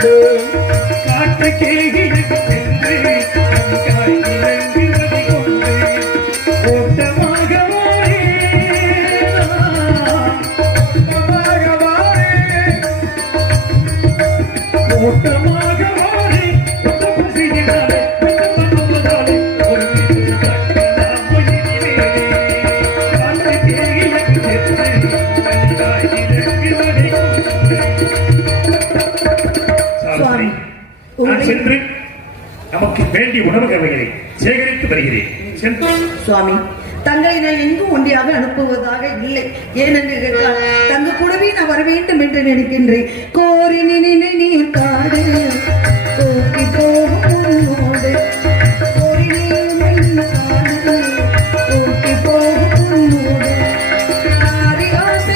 கொண்டு காட்டுக்கே சென்று நமக்கு வேண்டிய உணவு கவைகளை சேகரித்து வருகிறேன். சுவாமி, தங்களை நான் எங்கும் ஒன்றியாக அனுப்புவதாக இல்லை. ஏனென்று தங்க கூடவே நான் வர வேண்டும் என்று நினைக்கின்றேன். கோரி நீர் காடு